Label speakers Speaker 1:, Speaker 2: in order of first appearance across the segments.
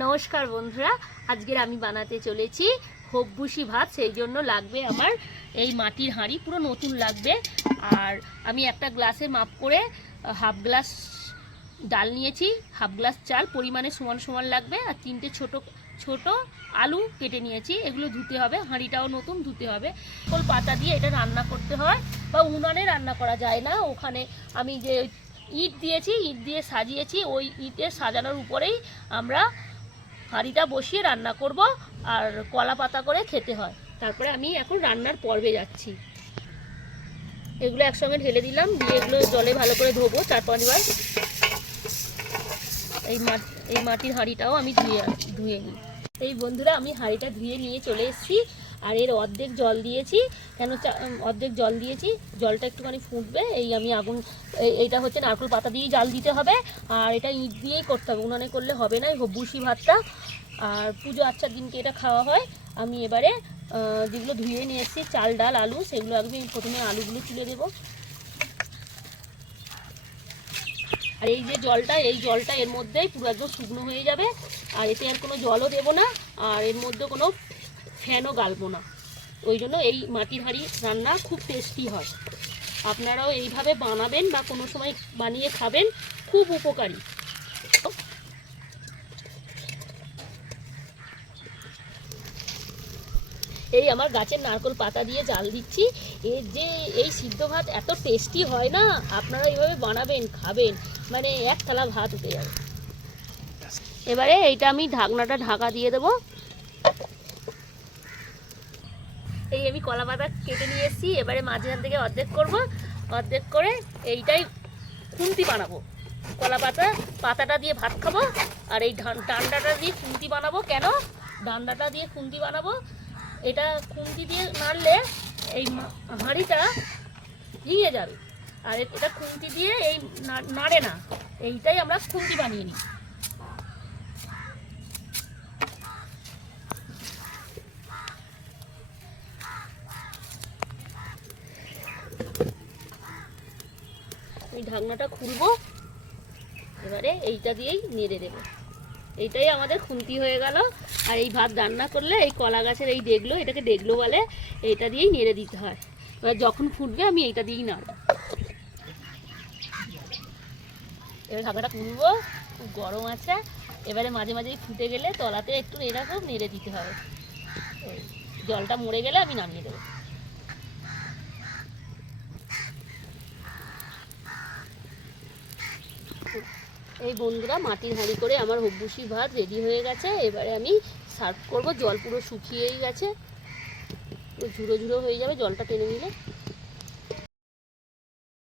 Speaker 1: নমস্কার বন্ধুরা, আজকের আমি বানাতে চলেছি হব্বুসি ভাত, সেই জন্য লাগবে আমার এই মাটির হাঁড়ি, পুরো নতুন লাগবে। আর আমি একটা গ্লাসে মাপ করে হাফ গ্লাস ডাল নিয়েছি, হাফ গ্লাস চাল, পরিমাণে সমান সমান লাগবে। আর তিনটে ছোট ছোট আলু কেটে নিয়েছি, এগুলো ধুতে হবে, হাঁড়িটাও নতুন ধুতে হবে। কোল পাতা দিয়ে এটা রান্না করতে হয়, বা উনানে রান্না করা যায় না। ওখানে আমি যে ইট দিয়েছি, ইট দিয়ে সাজিয়েছি, ওই ইটের সাজানোর উপরেই আমরা হাঁড়িটা বসিয়ে রান্না করব আর কলা পাতা করে খেতে হয়। তারপরে আমি এখন রান্নার পর্বে যাচ্ছি। এগুলো একসঙ্গে ঢেলে দিলাম, দিয়ে এগুলো জলে ভালো করে ধোবো চার পাঁচবার এই এই মাটির হাঁড়িটাও আমি ধুয়ে ধুয়ে নিই। এই বন্ধুরা, আমি হাঁড়িটা ধুয়ে নিয়ে চলে এসেছি আর এর অর্ধেক জল দিয়েছি। কেন অর্ধেক জল দিয়েছি, জলটা একটুখানি ফুটবে। এই আমি আগুন এই- এইটা হচ্ছে নারকেল পাতা দিয়েই জাল দিতে হবে। আর এটা ইট দিয়েই করতে হবে, উনানে করলে হবে না হব্বুসি ভাতটা। আর পুজো আচ্চার দিনকে এটা খাওয়া হয়। আমি এবারে যেগুলো ধুয়ে নিয়ে এসেছি, চাল, ডাল, আলু, সেগুলো আমি প্রথমে আলুগুলো তুলে দেবো। আর এই যে জলটা, এই জলটা এর মধ্যেই পুরো একদম শুকনো হয়ে যাবে। আর এতে আর কোনো জলও দেবো না, আর এর মধ্যে কোনো ফ্যানও গালবো না। ওই জন্য এই মাটির হাঁড়ি রান্না খুব টেস্টি হয়। আপনারাও এইভাবে বানাবেন বা কোনো সময় বানিয়ে খাবেন, খুব উপকারী। এই আমার গাছের নারকোল পাতা দিয়ে জাল দিচ্ছি। এর যে এই সিদ্ধ ভাত এত টেস্টি হয় না, আপনারা এইভাবে বানাবেন, খাবেন। মানে এক থালা ভাত উঠে যাবে এবারে এইটা আমি ঢাকনাটা ঢাকা দিয়ে দেবো। এই আমি কলা পাতা কেটে নিয়ে এসেছি এবারে মাঝখান থেকে অর্ধেক করব। অর্ধেক করে এইটাই খুন্তি বানাবো। কলা পাতা পাতাটা দিয়ে ভাত খাব আর এই ডান্ডাটা দিয়ে খুন্তি বানাবো। কেন? ডান্ডাটা দিয়ে খুন্তি বানাবো। এটা খুন্তি দিয়ে নাড়লে এই হাঁড়িটা ভেঙে যাবে। আর এটা খুন্তি দিয়ে এই নাড়ে না। এইটাই আমরা খুন্তি বানিয়ে নিই। ঢাকনাটা খুলবো। এবারে এইটা দিয়েই নেড়ে দেবো। এইটাই আমাদের খুন্তি হয়ে গেল। আর এই ভাত রান্না করলে এই কলা গাছের এই ডেগলো, এটাকে ডেগলো বলে, এইটা দিয়েই নেড়ে দিতে হয়। এবার যখন ফুটবে আমি এইটা দিয়েই নাড়ব। এবার ঢাকাটা খুলবো খুব গরম আছে। এবারে মাঝে মাঝে ফুটে গেলে তলাতে একটু এরকম নেড়ে দিতে হবে। জলটা মরে গেলে আমি নামিয়ে দেবো। এই বন্ধুরা, মাটির হাঁড়ি করে আমার হব্বুসি ভাত রেডি হয়ে গেছে। এবারে আমি সার্ভ করব, জল পুরো শুকিয়েই গেছে। ঝুড়ো ঝুড়ো হয়ে যাবে জলটা টেনে নিলে।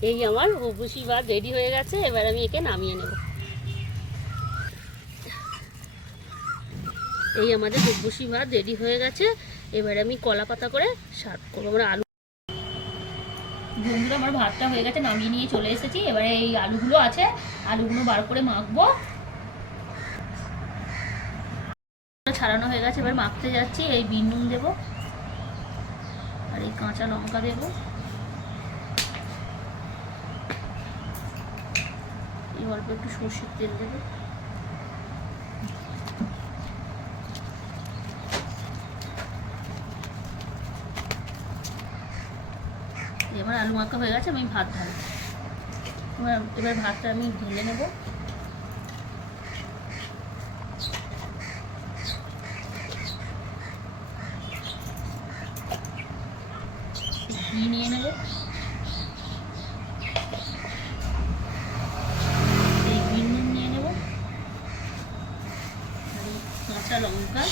Speaker 1: এই আমার হব্বুসি ভাত রেডি হয়ে গেছে, এবার আমি একে নামিয়ে নেব। এই আমাদের হব্বুসি ভাত রেডি হয়ে গেছে, এবারে আমি কলা পাতা করে সার্ভ করব। আমরা আলু বন্ধুরা, আমার ভাতটা হয়ে গেছে, নামিয়ে নিয়ে চলে এসেছি। এবারে এই আলুগুলো আছে, আলুগুলো বার করে মাখবো। ছাড়ানো হয়ে গেছে, এবার মাখতে যাচ্ছি, এই বিন নুন দেবো। আর এই কাঁচা লঙ্কা দেবো। এই অল্প একটু সর্ষের তেল দেবে। এবার আলু মাখা হয়ে গেছে, আমি ভাত ঢালবো। এবার এবার ভাতটা আমি ঢেলে নেব ঘি নিয়ে নেব এই ঘি নুন নিয়ে নেব আর এই কাঁচা লঙ্কা।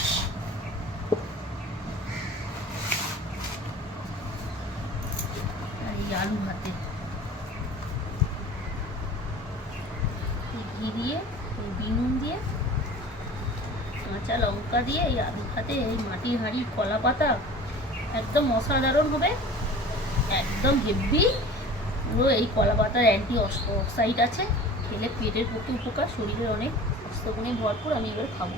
Speaker 1: এই আলু ভাতে। ঘি দিয়ে বিনুন দিয়ে, কাঁচা লঙ্কা দিয়ে এই আলু ভাতে, এই মাটির হাঁড়ি কলা পাতা। একদম অসাধারণ হবে। একদম হেভি পুরো এই কলা পাতার অ্যান্টি অক্সাইড আছে। খেলে পেটের পক্ষে উপকার, শরীরের অনেক স্বাস্থ্যগুণে ভরপুর। আমি এবার খাব।